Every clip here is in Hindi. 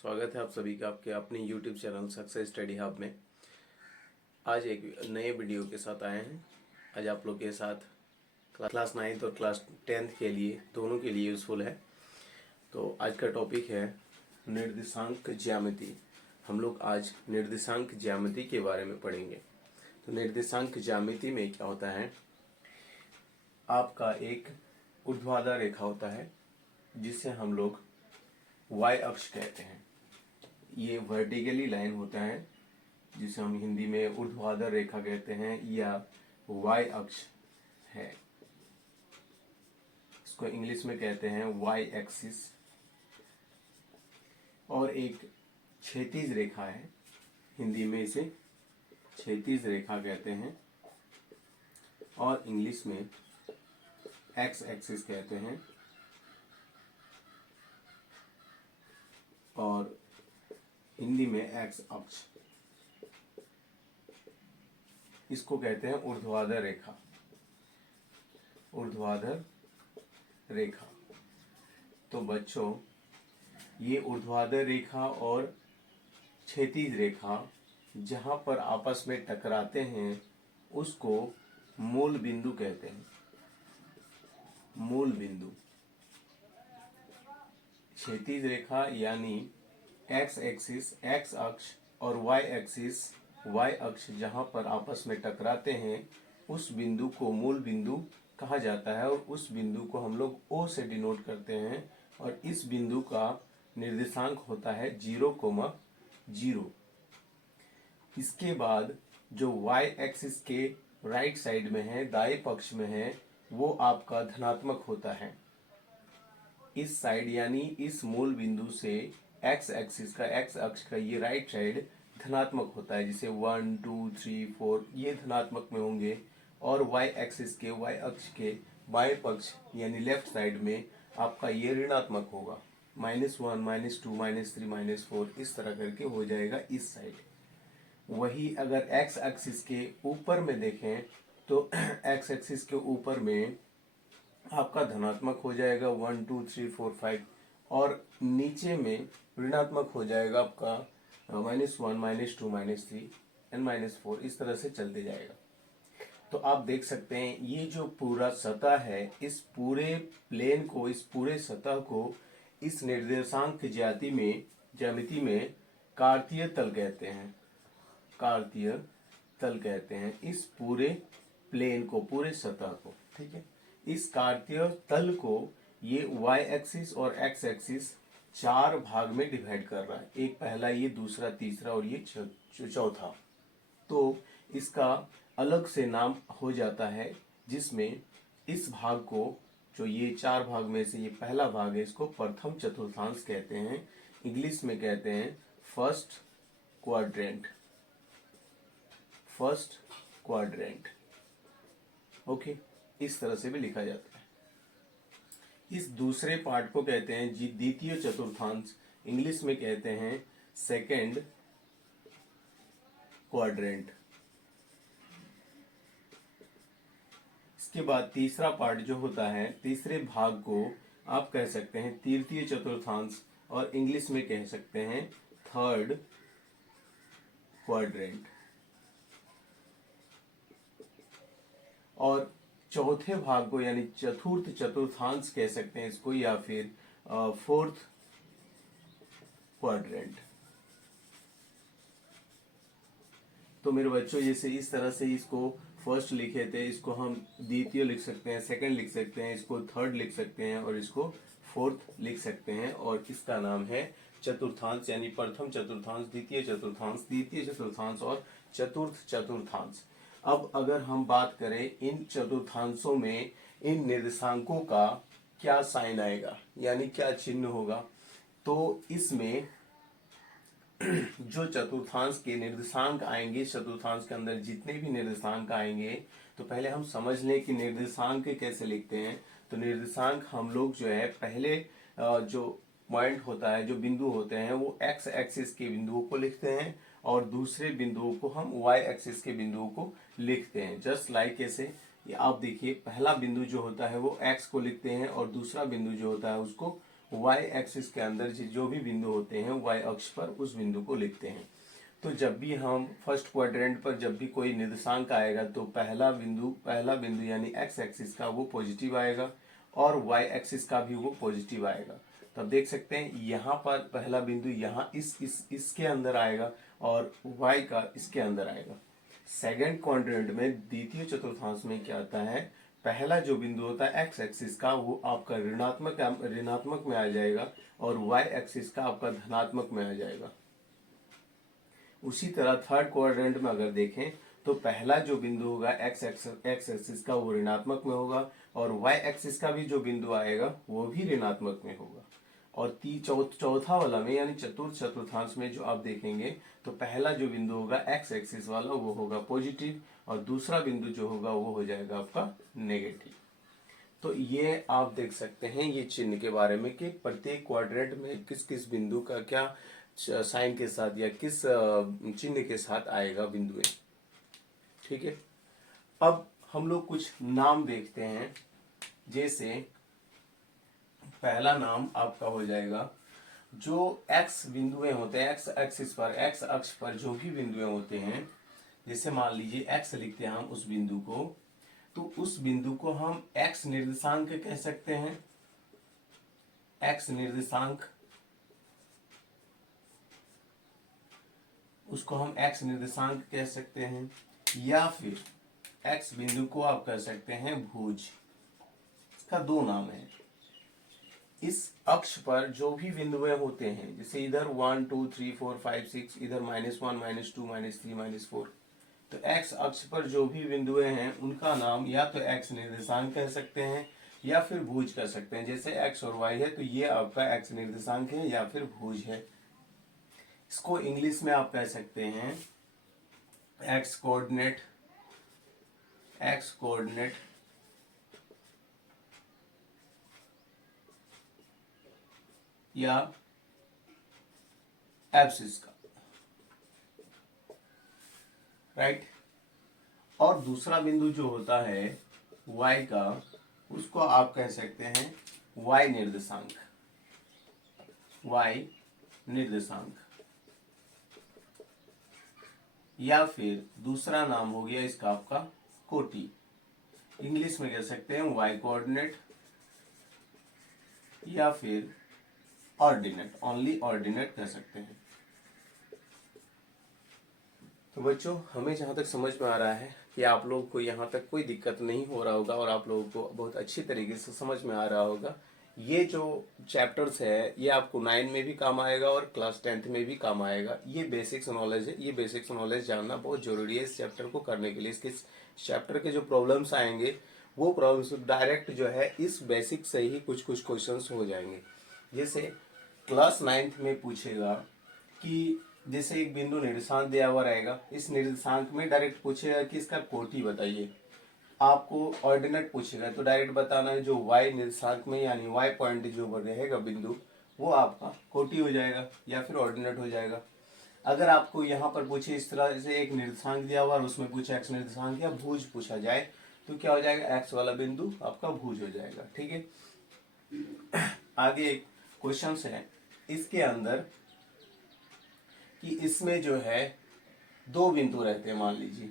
स्वागत है आप सभी का आपके अपने YouTube channel success study hub में। आज एक नए वीडियो के साथ आए हैं। आज आप लोग के साथ क्लास 9th और क्लास 10th के लिए दोनों के लिए यूज़फुल है। तो आज का टॉपिक है निर्देशांक ज्यामिति। हम लोग आज निर्देशांक ज्यामिति के बारे में पढ़ेंगे। तो निर्देशांक ज्यामिति में क्या होता है, आपका एक ऊर्ध्वाधर रेखा होता है जिसे हम लोग y अक्ष कहते हैं। ये वर्टिकली लाइन होता है जिसे हम हिंदी में ऊर्ध्वाधर रेखा कहते हैं या y अक्ष है। इसको इंग्लिश में कहते हैं y एक्सिस। और एक क्षैतिज रेखा है, हिंदी में इसे क्षैतिज रेखा कहते हैं और इंग्लिश में x एक्सिस कहते हैं। और हिंदी में x अक्ष, इसको कहते हैं ऊर्ध्वाधर रेखा। ऊर्ध्वाधर रेखा। तो बच्चों, ये ऊर्ध्वाधर रेखा और क्षैतिज रेखा जहां पर आपस में टकराते हैं उसको मूल बिंदु कहते हैं। मूल बिंदु। क्षैतिज रेखा यानी x एक्सिस, x अक्ष और y एक्सिस, y अक्ष जहां पर आपस में टकराते हैं उस बिंदु को मूल बिंदु कहा जाता है। और उस बिंदु को हम लोग O से डिनोट करते हैं और इस बिंदु का निर्देशांक होता है 0,0। इसके बाद जो y एक्सिस के राइट साइड में है, दाएं पक्ष में है, वो आपका धनात्मक होता है। इस साइड यानी इस मूल बिंदु से x एक्सिस का, x अक्ष का ये राइट साइड धनात्मक होता है, जिसे 1, 2, 3, 4 ये धनात्मक में होंगे। और y एक्सिस के, y अक्ष के बाएं पक्ष यानी लेफ्ट साइड में आपका ये ऋणात्मक होगा। -1, -2, -3, -4 इस तरह करके हो जाएगा इस साइड। वही अगर x एक्सिस के ऊपर में देखें तो x एक्सिस के ऊपर में आपका धनात्मक हो जाएगा 1, 2, 3, 4, 5 और नीचे में ऋणात्मक हो जाएगा आपका -1, -2, -3 एंड -4 इस तरह से चलते जाएगा। तो आप देख सकते हैं ये जो पूरा सतह है, इस पूरे प्लेन को, इस पूरे सतह को इस निर्देशांक ज्यामिति में कार्तीय तल कहते हैं। कार्तीय तल कहते हैं इस पूरे प्लेन को, पूरे सतह को। ठीक है, इस कार्तीय तल को ये y एक्सिस और x एक्सिस 4 भाग में डिवाइड कर रहा है। एक पहला, ये दूसरा, तीसरा और ये चौथा। तो इसका अलग से नाम हो जाता है, जिसमें इस भाग को, जो ये 4 भाग में से ये पहला भाग है, इसको प्रथम चतुर्थांश कहते हैं। इंग्लिश में कहते हैं first quadrant. First quadrant. Okay, इस तरह से भी लिखा जाता है। इस दूसरे पार्ट को कहते हैं द्वितीय चतुर्थांश। इंग्लिश में कहते हैं सेकंड क्वाड्रेंट। इसके बाद तीसरा पार्ट जो होता है, तीसरे भाग को आप कह सकते हैं तृतीय चतुर्थांश और इंग्लिश में कह सकते हैं थर्ड क्वाड्रेंट। और चौथे भाग को यानी चतुर्थ चतुर्थांश कह सकते हैं इसको, या फिर फोर्थ क्वाड्रेंट। तो मेरे बच्चों, जैसे इस तरह से इसको फर्स्ट लिखे थे, इसको हम द्वितीय लिख सकते हैं, सेकंड लिख सकते हैं, इसको थर्ड लिख सकते हैं और इसको फोर्थ लिख सकते हैं। और इसका नाम है चतुर्थांश, यानी प्रथम चतुर्थांश, द्वितीय चतुर्थांश, तृतीय चतुर्थांश और चतुर्थ चतुर्थांश। अब अगर हम बात करें इन चतुर्थांशों में इन निर्देशांकों का क्या साइन आएगा, यानी क्या चिन्ह होगा, तो इसमें जो चतुर्थांश के निर्देशांक आएंगे, चतुर्थांश के अंदर जितने भी निर्देशांक आएंगे, तो पहले हम समझ लें कि निर्देशांक कैसे लिखते हैं। तो निर्देशांक हम लोग जो है पहले जो पॉइंट होता है, जो बिंदु होते हैं, वो x एक्सिस के बिंदुओं को लिखते हैं और दूसरे बिंदुओं को हम y एक्सिस के बिंदुओं को लिखते हैं। जस्ट लाइक ऐसे ये आप देखिए, पहला बिंदु जो होता है वो x को लिखते हैं और दूसरा बिंदु जो होता है उसको वाई एक्सिस के अंदर जो भी बिंदु होते हैं वाई अक्ष पर उस बिंदु को लिखते हैं। तो जब भी हम फर्स्ट क्वाड्रेंट पर जब भी कोई निर्देशांक आएगा तो पहला बिंदु यानी एक्स एक्सिस का वो पॉजिटिव आएगा और वाई एक्सिस का भी वो पॉजिटिव आएगा। तब देख सकते हैं यहाँ पर पहला बिंदु यहाँ इसके अंदर आएगा और वाई का इसके अंदर आएगा। सेकंड क्वाड्रेंट में द्वितीय चतुर्थांश में क्या आता है, पहला जो बिंदु होता है एक्स एक्सिस का वो आपका ऋणात्मक में आ जाएगा और वाई एक्सिस का आपका धनात्मक में आ जाएगा। उसी तरह थर्ड क्वाड्रेंट में अगर देखें तो पहला जो बिंदु होगा एक्स एक्सिस का वो ऋणात्मक में होगा और वाई एक्सिस का भी जो बिंदु आएगा वो भी ऋणात्मक में होगा। और चौथा वाला में यानी चतुर्थांश में जो आप देखेंगे तो पहला जो बिंदु होगा एक्स एक्सिस वाला वो होगा पॉजिटिव और दूसरा बिंदु जो होगा वो हो जाएगा आपका नेगेटिव। तो ये आप देख सकते हैं ये चिन्ह के बारे में कि प्रत्येक क्वाड्रेंट में किस किस बिंदु का क्या साइन के साथ या किस चिन्ह के साथ आएगा बिंदु। ठीक है, अब हम लोग कुछ नाम देखते हैं। जैसे पहला नाम आपका हो जाएगा जो एक्स बिंदुएं होते हैं, एक्स एक्सिस पर एक्स अक्ष पर जो भी बिंदुएं होते हैं, जैसे मान लीजिए एक्स लिखते हैं हम उस बिंदु को, तो उस बिंदु को हम एक्स निर्देशांक कह सकते हैं। एक्स निर्देशांक, उसको हम एक्स निर्देशांक कह सकते हैं या फिर एक्स बिंदु को आप कह सकते हैं भुज। इसका दो नाम है। इस अक्ष पर जो भी बिंदुएं होते हैं, जैसे इधर 1 2 3 4 5 6, इधर -1 -2 -3 -4, तो एक्स अक्ष पर जो भी बिंदुएं हैं उनका नाम या तो एक्स निर्देशांक कह सकते हैं या फिर भुज कह सकते हैं। जैसे एक्स और वाई है तो ये आपका एक्स निर्देशांक है या फिर भुज है। इसको इंग्लिश में आप कह सकते हैं एक्स कोऑर्डिनेट या एब्सिस का, राइट। और दूसरा बिंदु जो होता है y का, उसको आप कह सकते हैं y निर्देशांक या फिर दूसरा नाम हो गया इसका आपका कोटि। इंग्लिश में कह सकते हैं y कोऑर्डिनेट या फिर ओनली ऑर्डिनेट कह सकते हैं। तो बच्चों, हमें जहाँ तक समझ में आ रहा है कि आप लोगों को यहाँ तक कोई दिक्कत नहीं हो रहा होगा और आप लोगों को बहुत अच्छी तरीके से समझ में आ रहा होगा। ये जो चैप्टर्स है ये आपको 9 में भी काम आएगा और क्लास 10th में भी काम आएगा। ये बेसिक्स नॉलेज है, ये बेसिक्स नॉलेज जानना बहुत जरूरी है इस चैप्टर को करने के लिए। इसके चैप्टर के जो प्रॉब्लम्स आएंगे वो प्रॉब्लम्स डायरेक्ट जो है इस बेसिक से ही कुछ क्वेश्चंस हो जाएंगे। जैसे क्लास 9th में पूछेगा कि जैसे एक बिंदु निर्देशांक दिया हुआ रहेगा, इस निर्देशांक में डायरेक्ट पूछेगा कि इसका कोटि बताइए। आपको ऑर्डिनेट पूछेगा तो डायरेक्ट बताना है जो वाई निर्देशांक में यानी वाई पॉइंट जो रहेगा बिंदु वो आपका कोटि हो जाएगा या फिर ऑर्डिनेट हो जाएगा। अगर आपको यहाँ पर पूछे इस तरह से एक निर्देशांक दिया हुआ और उसमें पूछे एक्स निर्देशांक या भुज पूछा जाए तो क्या हो जाएगा, एक्स वाला बिंदु आपका भुज हो जाएगा। ठीक है, आगे एक क्वेश्चन है इसके अंदर कि इसमें जो है दो बिंदु रहते हैं। मान लीजिए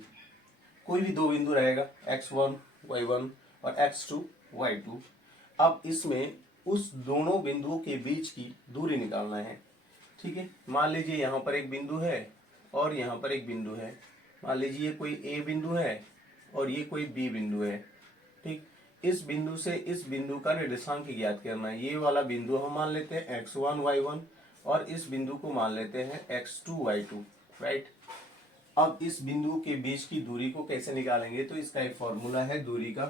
कोई भी दो बिंदु रहेगा x1 y1 और x2 y2। अब इसमें उस दोनों बिंदुओं के बीच की दूरी निकालना है। ठीक है, मान लीजिए यहाँ पर एक बिंदु है और यहाँ पर एक बिंदु है। मान लीजिए ये कोई a बिंदु है और ये कोई b बिंदु है। ठीक, इस बिंदु से इस बिंदु का निर्देशांक ज्ञात करना है। ये वाला बिंदु हम मान लेते हैं x1 y1 और इस बिंदु को मान लेते हैं x2 y2, राइट। अब इस बिंदु के बीच की दूरी को कैसे निकालेंगे, तो इसका एक फॉर्मूला है दूरी का।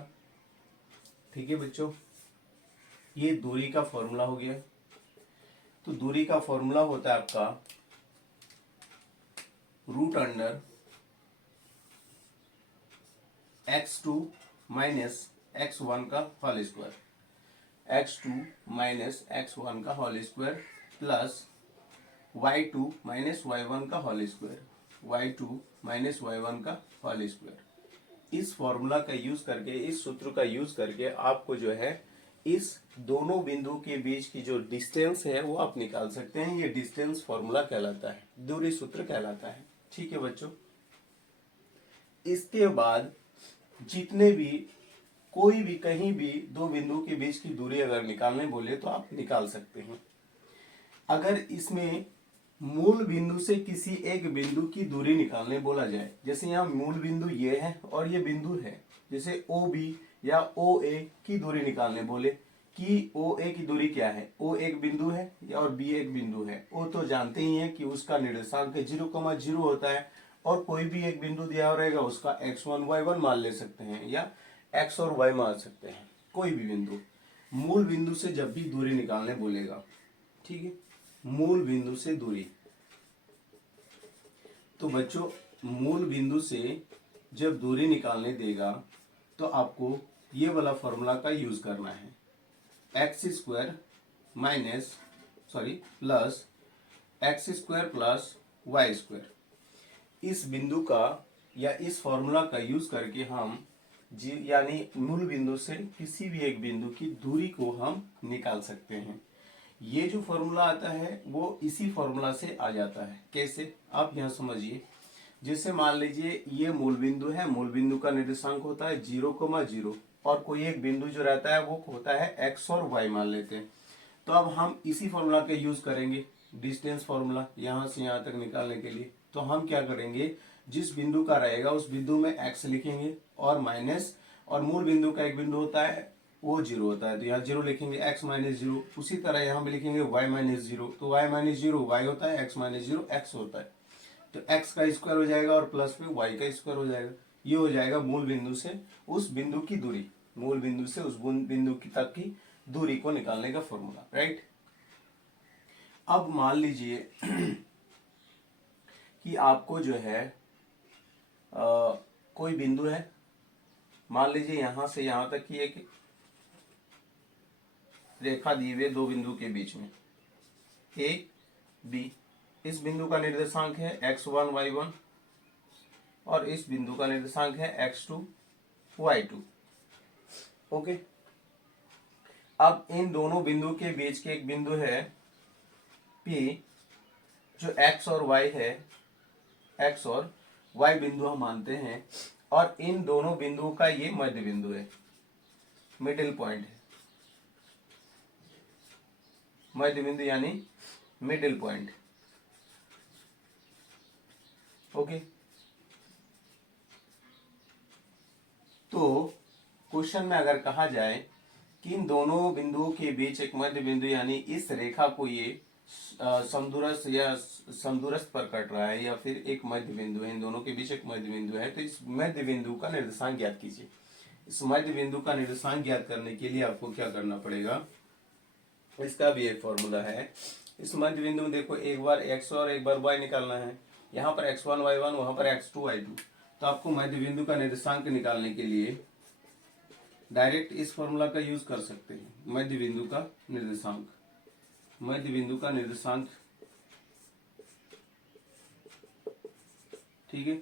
ठीक है बच्चों, ये दूरी का फॉर्मूला हो गया। तो दूरी का फॉर्मूला होता है आपका √अंडर x2 माइनस x1 का whole square, x2 minus x1 का whole square plus y2 minus y1 का whole square, y2 minus y1 का होल स्क्वायर। इस फॉर्मूला का यूज करके, इस सूत्र का यूज करके आपको जो है इस दोनों बिंदु के बीच की जो डिस्टेंस है वो आप निकाल सकते हैं। ये डिस्टेंस फॉर्मूला कहलाता है, दूरी सूत्र कहलाता है। ठीक है बच्चों, इसके बाद जितने भी कोई भी कहीं भी दो बिंदु के बीच की दूरी अगर निकालने बोले तो आप निकाल सकते हैं। अगर इसमें मूल बिंदु से किसी एक बिंदु की दूरी निकालने बोला जाए, जैसे यहाँ मूल बिंदु ये है और ये बिंदु है, जैसे ओ बी या ओ ए की दूरी निकालने बोले कि ओ ए की दूरी क्या है, ओ एक बिंदु है और बी एक बिंदु है। ओ तो जानते ही हैं कि उसका निर्देशांक 0,0 होता है और कोई भी एक बिंदु दिया हो रहेगा उसका x1 y1 मान ले सकते हैं या x और y मान सकते हैं, कोई भी बिंदु। मूल बिंदु से जब भी दूरी निकालने बोलेगा, ठीक है, मूल बिंदु से दूरी, तो बच्चों मूल बिंदु से जब दूरी निकालने देगा तो आपको ये वाला फॉर्मूला का यूज करना है, x² minus plus x² plus y²। इस बिंदु का या इस फॉर्मूला का यूज करके हम यानी मूल बिंदु से किसी भी एक बिंदु की दूरी को हम निकाल सकते हैं। ये जो फॉर्मूला आता है वो इसी फॉर्मूला से आ जाता है। कैसे, आप यहाँ समझिए। जैसे मान लीजिए ये मूल बिंदु है, मूल बिंदु का निर्देशांक होता है 0,0 और कोई एक बिंदु जो रहता है वो होता है x और y मान लेते हैं। तो अब हम इसी फॉर्मूला का यूज करेंगे, डिस्टेंस फॉर्मूला, यहाँ से यहाँ तक निकालने के लिए। तो हम क्या करेंगे, जिस बिंदु का रहेगा उस बिंदु में x लिखेंगे और माइनस, और मूल बिंदु का एक बिंदु होता है वो 0 होता है तो यहाँ 0 लिखेंगे, x माइनस 0। उसी तरह यहाँ पे लिखेंगे y माइनस 0, तो y माइनस 0 y होता है, x माइनस 0 x होता है। तो x का स्क्वायर हो जाएगा और प्लस में y का स्क्वायर हो जाएगा। ये हो जाएगा मूल बिंदु से उस बिंदु की दूरी, मूल बिंदु से उस बिंदु की तक की दूरी को निकालने का फॉर्मूला, राइट। अब मान लीजिए कि आपको जो है कोई बिंदु है, मान लीजिए यहां से यहां तक की एक रेखा दी हुई दो बिंदु के बीच में ए बी। इस बिंदु का निर्देशांक है x1 y1 और इस बिंदु का निर्देशांक है x2 y2। ओके, अब इन दोनों बिंदु के बीच के एक बिंदु है P जो x और y है, x और y बिंदु हम मानते हैं, और इन दोनों बिंदुओं का ये मध्य बिंदु है, मिडिल पॉइंट है, मध्य बिंदु यानी मिडिल पॉइंट। ओके, तो क्वेश्चन में अगर कहा जाए कि इन दोनों बिंदुओं के बीच एक मध्य बिंदु यानी इस रेखा को ये समदूरस्थ या समदूरस्थ पर कट रहा है या फिर एक मध्य बिंदु है, इन दोनों के बीच एक मध्य बिंदु है, तो इस मध्य बिंदु का निर्देशांक ज्ञात कीजिए। इस मध्य बिंदु का निर्देशांक ज्ञात करने के लिए आपको क्या करना पड़ेगा, इसका भी एक फॉर्मूला है। इस मध्य बिंदु में देखो एक बार x और एक बार y निकालना है, यहाँ पर x1 y1 वहां पर x2 y2। तो आपको मध्य बिंदु का निर्देशांक निकालने के लिए डायरेक्ट इस फॉर्मूला का यूज कर सकते हैं। मध्य बिंदु का निर्देशांक, मध्य बिंदु का निर्देशांक, ठीक है,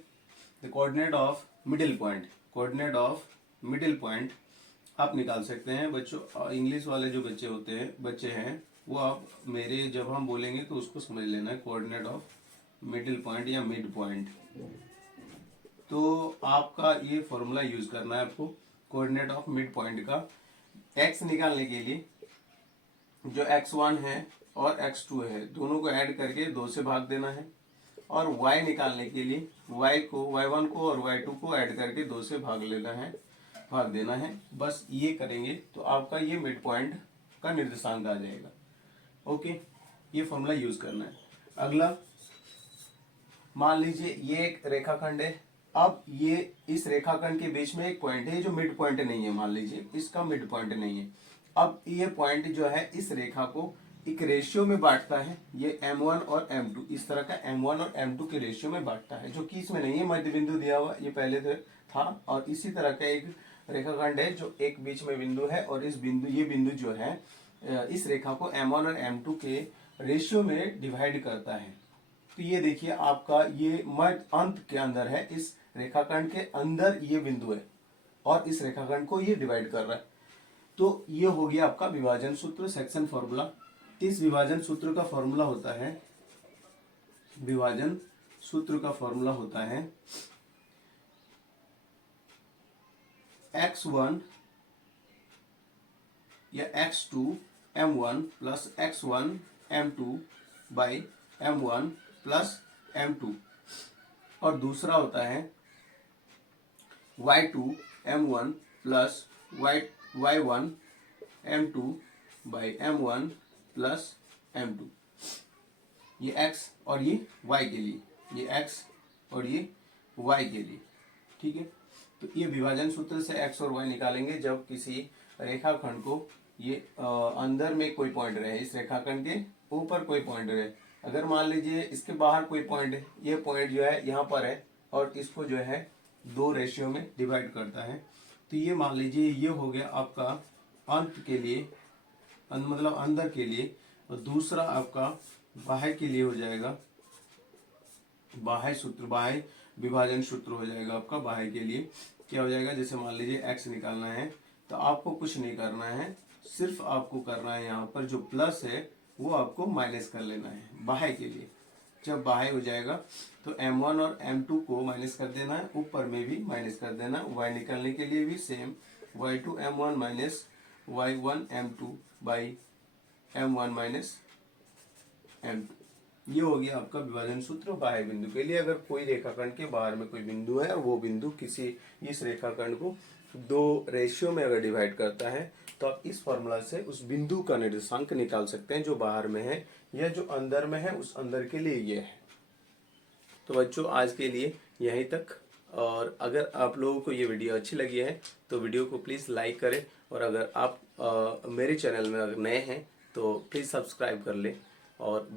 the coordinate of middle point, coordinate of middle point आप निकाल सकते हैं। बच्चों इंग्लिश वाले जो बच्चे हैं वो आप मेरे जब हम बोलेंगे तो उसको समझ लेना है, कोऑर्डिनेट ऑफ मिडिल पॉइंट या मिड पॉइंट। तो आपका ये फॉर्मूला यूज करना है आपको कोऑर्डिनेट ऑफ मिड पॉइंट का। x निकालने के लिए जो x1 है और x2 है दोनों को ऐड करके 2 से भाग देना है, और y निकालने के लिए y1 को और y2 को ऐड करके 2 से भाग देना है। बस ये करेंगे तो आपका ये मिड पॉइंट का निर्देशांक आ जाएगा। ओके, ये फॉर्मूला यूज करना है। अगला मान लीजिए ये एक रेखाखंड है, अब ये इस रेखाखंड के बीच में एक पॉइंट है जो मिड पॉइंट नहीं है, मान लीजिए इसका मिड पॉइंट नहीं है। अब ये पॉइंट जो है इस रेखा को एक रेशियो में बांटता है, ये m1 और m2, इस तरह का m1 और m2 के रेशियो में बांटता है, जो कि इसमें नहीं है, मध्य बिंदु दिया हुआ ये पहले था। और इसी तरह का एक रेखाखंड है जो एक बीच में बिंदु है और ये बिंदु जो है इस रेखा को m1 और m2 के रेशियो में डिवाइड करता है। तो ये देखिए आपका ये मध्य अंत के अंदर है, इस रेखाखंड के अंदर ये बिंदु है और इस रेखाखंड को ये डिवाइड कर रहा है। तो ये हो गया आपका विभाजन सूत्र, सेक्शन फॉर्मूला। इस विभाजन सूत्र का फॉर्मूला होता है, विभाजन सूत्र का फॉर्मूला होता है x1 या x2 m1 plus x1 m2 by m1 plus m2, और दूसरा होता है y2 m1 plus y1 m2 by m1 plus m2। ये x और ये y के लिए, ये x और ये y के लिए, ठीक है। तो ये विभाजन सूत्र से x और y निकालेंगे जब किसी रेखाखंड को ये अंदर में कोई पॉइंट रहे, इस रेखाखंड के ऊपर कोई पॉइंट रहे। अगर मान लीजिए इसके बाहर कोई पॉइंट है, ये पॉइंट जो है यहाँ पर है और इसको जो है 2 रेशियो में डिवाइड करता है, तो ये मान लीजिए ये हो गया आपका अंत के लिए, मतलब अंदर के लिए, और दूसरा आपका बाह्य के लिए हो जाएगा, बाह्य सूत्र, बाह्य विभाजन सूत्र हो जाएगा आपका। बाह्य के लिए क्या हो जाएगा, जैसे मान लीजिए x निकालना है तो आपको कुछ नहीं करना है, सिर्फ आपको करना है यहाँ पर जो प्लस है वो आपको माइनस कर लेना है बाह्य के लिए। जब बाह्य हो जाएगा तो m1 और m2 को माइनस कर देना है, ऊपर में भी माइनस कर देना, y निकालने के लिए भी same, y2 m1 minus y1 m2 by m1 minus m2। ये हो गया आपका विभाजन सूत्र बाह्य बिंदु के लिए। अगर कोई रेखाखंड के बाहर में कोई बिंदु है और वो बिंदु किसी इस रेखाखंड को 2 रेशियो में अगर डिवाइड करता है तो आप इस फॉर्मूला से उस बिंदु का निर्देशांक निकाल सकते हैं, जो बाहर में है या जो अंदर में है, उस अंदर के लिए ये है। तो बच्चों आज के लिए यहीं तक, और अगर आप लोगों को ये वीडियो अच्छी लगी है तो वीडियो को प्लीज़ लाइक करें, और अगर आप मेरे चैनल में अगर नए हैं तो प्लीज़ सब्सक्राइब कर लें और